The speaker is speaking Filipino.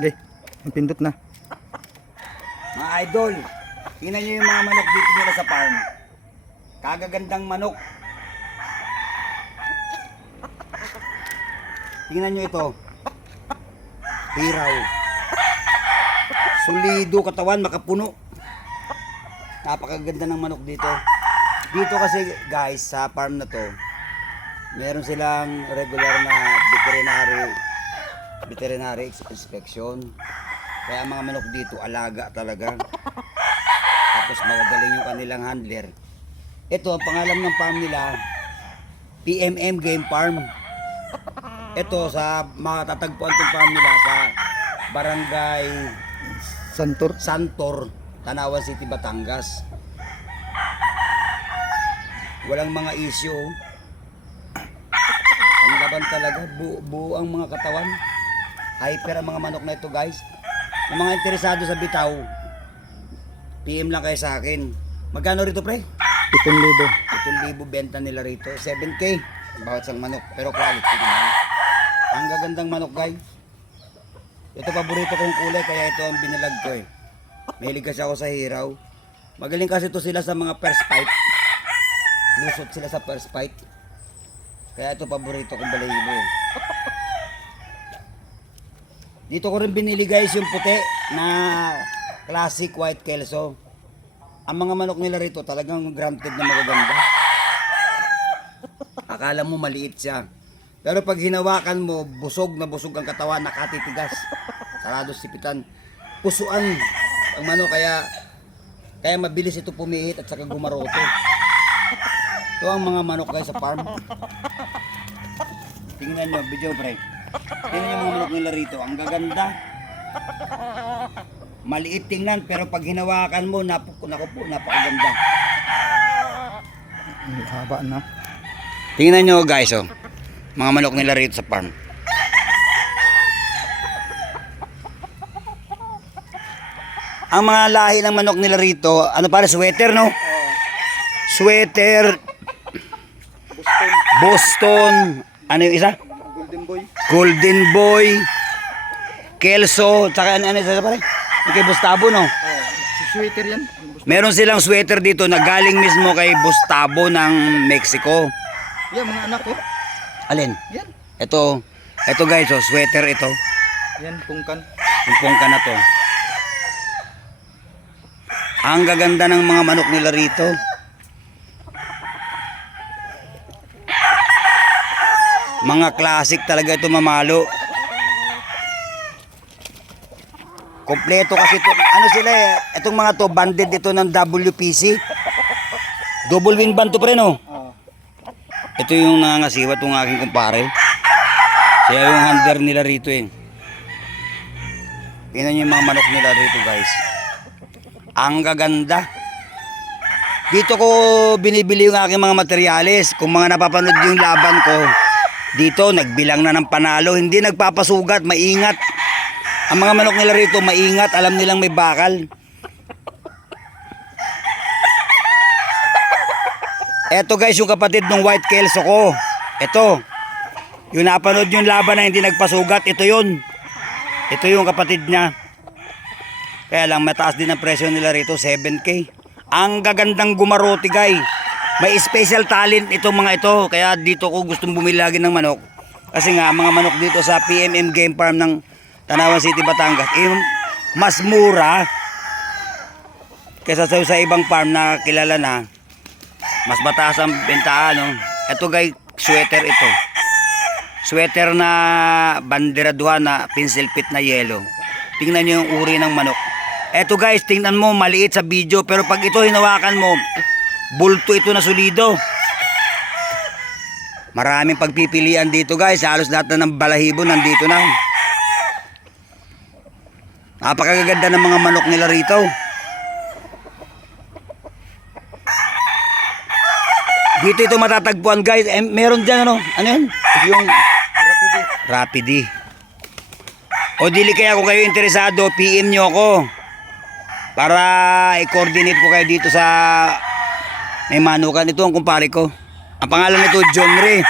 Okay, pindot na. Mga idol, tingnan nyo yung mga manok dito nila sa farm. Kagagandang manok. Tingnan nyo ito. Hiraw. Solido katawan, makapuno. Napakaganda ng manok dito. Dito kasi guys, sa farm na to, meron silang regular na veterinary inspection. Kaya ang mga manok dito, alaga talaga. Tapos magagaling yung kanilang handler. Ito, ang pangalan ng farm nila, PMM Game Farm. Ito, sa matatagpuan itong farm nila sa Barangay Santor, Tanawan City, Batangas. Walang mga issue. Ang laban talaga, buo ang mga katawan. Hyper ang mga manok na ito guys. Yung mga interesado sa bitaw, PM lang kayo sa akin. Magkano rito pre? 7,000. 7,000 benta nila rito. 7K bawat isang manok. Pero quality naman. Ang gagandang manok guys. Ito paborito kong kulay kaya ito ang binalag ko eh. Mahilig kasi ako sa hiraw. Magaling kasi ito sila sa mga first fight. Lusot sila sa first fight. Kaya ito paborito kong balahibo eh. Dito ko rin binili guys yung puti na classic white kelso. Ang mga manok nila rito talagang granted na magaganda. Akala mo maliit siya. Pero pag hinawakan mo, busog na busog ang katawan, nakatitigas. Sarado sipitan. Pusuan ang manok kaya mabilis ito pumihit at saka gumaroto. Ito ang mga manok guys sa farm. Tingnan nyo, video pre. Tingnan yung mga manok nila rito. Ang gaganda. Maliit tingnan pero pag hinawakan mo, napakaganda. Haba na. Tingnan nyo guys oh. Mga manok nila rito sa farm. Ang mga lahi ng manok nila rito, ano para sweater no? Sweater. Boston. Ano yung isa? Golden Boy, Kelso, tsaka ano isa pare? Kay Bustabo no? Sweater yan. Meron silang sweater dito na galing mismo kay Bustabo ng Mexico. Yan mga anak ko. Alin? Yan. Ito guys, oh, sweater ito. Yan, pungkan. Yung pungka na to. Ang gaganda ng mga manok nila rito. Mga classic talaga ito mamalo. Kompleto kasi ito. Ano sila eh, itong mga to, banded ito ng WPC. Double wing band to pre no? Ito yung nangangasiwa itong aking kumpare. Siya yung handler nila rito eh. Tingnan nyo yung mga manok nila rito guys. Ang gaganda. Dito ko binibili yung aking mga materyales. Kung mga napapanood yung laban ko, dito nagbilang na ng panalo. Hindi nagpapasugat, maingat. Ang mga manok nila rito maingat, alam nilang may bakal. Eto guys yung kapatid ng white kelso ko. Ito. Yung napanood yung laban na hindi nagpasugat, ito yun. Ito yung kapatid niya. Kaya lang mataas din ang presyo nila rito, 7K. Ang gagandang gumaroti guys. May special talent itong mga ito. Kaya dito ko gustong bumili lagi ng manok. Kasi nga mga manok dito sa PMM Game Farm ng Tanawan City, Batangas mas mura kaysa sa ibang farm na kilala na. Mas mataas ang bentahan no? Ito guys, sweater ito. Sweater na banderaduhan na pencil fit na yellow. Tingnan nyo yung uri ng manok. Ito guys, tingnan mo maliit sa video pero pag ito hinawakan mo, bulto ito na solido. Maraming pagpipilian dito guys. Halos lahat na ng balahibo nandito na. Napakaganda ng mga manok nila rito. Dito ito matatagpuan guys. Meron dyan ano? Ano yun? Yung Rapidi. O dili kaya kung kayo interesado, PM nyo ako. Para i-coordinate ko kayo dito sa may manukan. Ito ang kumpare ko. Ang pangalan nito John Ray.